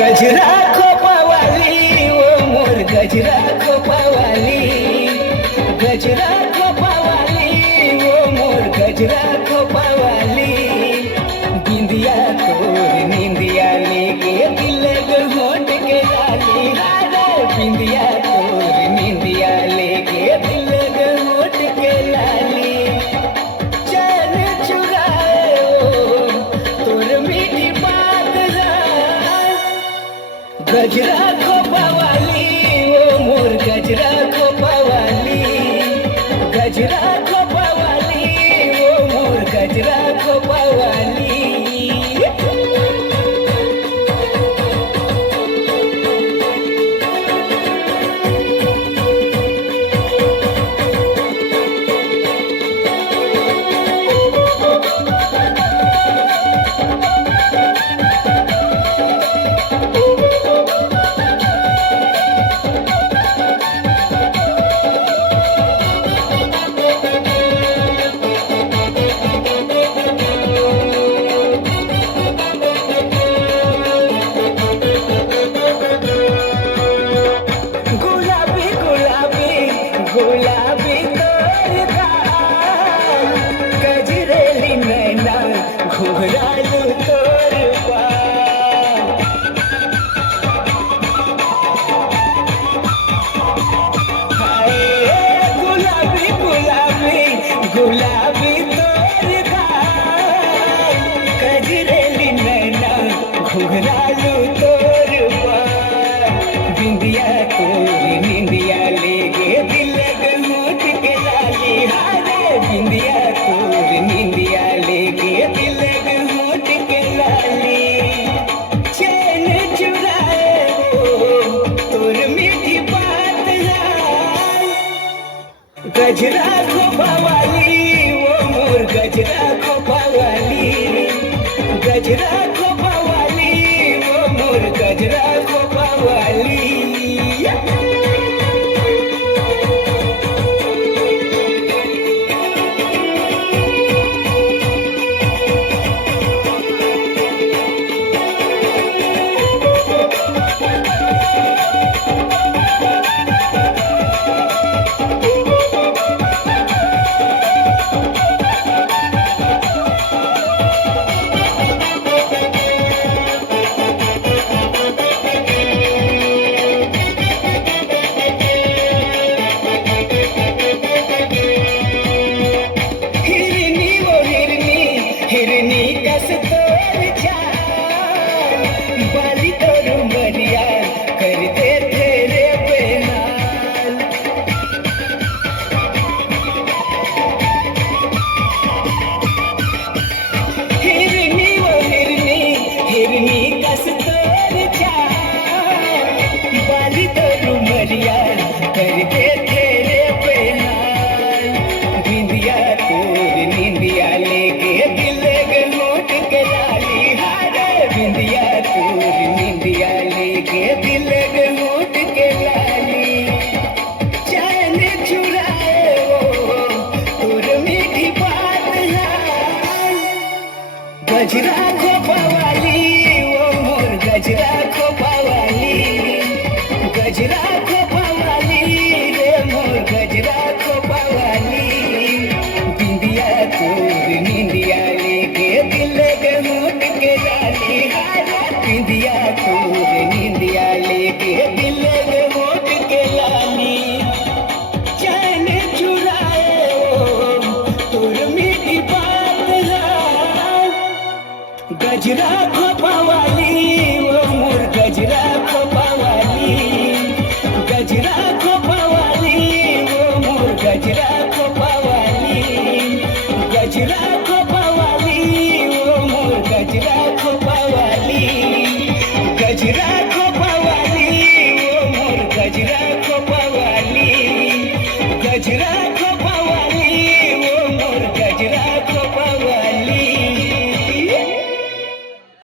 गजरा खोपावाली ओ मोर गजरा खोपावाली, गजरा खोपावाली ओ मोर गजरा खोपावाली। बिंदिया तोर निंदिया लेके दिल होट के लाली, रे बिंदिया तोर निंदिया लेके दिल होट के लाली। चैन चुराए ओ तोर मीठी बात गजरा खोपावाली ओ मोर गजरा खोपावाली, गजरा खोपावाली ओ मोर गजरा खोपावाली। गुलाबी तोर गाल, गजरेली नैना घुघरालू तोर बाल। हाय गुलाबी गुलाबी गुलाबी तोर गाल, गजरेली नैना घुघरालू तोर बाल। बिंदिया तोर निंदिया लेके दिल होट के लाली, हारे बिंदिया तोर निंदिया लेके दिल होट के लाली। चैन चुराए ओ तोर मीठी बात गजरा खोपावाली ओ मोर गजरा खोपावाली, गजरा खोपावाली ओ मोर गजरा खोपावाली। हिरनी कस तोर चाल, बाली तोर मरिया करते तेरे बेहाल। हिरनी वो हिरनी हिरनी कस तोर चाल, बाली तोर मरिया करते तेरे बेहाल। बिंदिया तोर निंदिया लेके दिल होट के लाली, हारे बिंदिया तोर निंदिया लेके दिल होट के लाली। चैन चुराए ओ तोर मीठी बात गजरा खोपावाली ओ मोर गजरा खोपावाली, गजरा खोपावाली रे मोर गजरा खोपावाली। बिंदिया तोर निंदिया लेके दिल होट के लाली, हारा बिंदिया तोर निंदिया लेके दिल होट के लाली। चैन चुराए ओ तोर मीठी बात गजरा खोपावाली ओ मोर गजरा खोपावाली, गजरा खोपावाली ओ मोर गजरा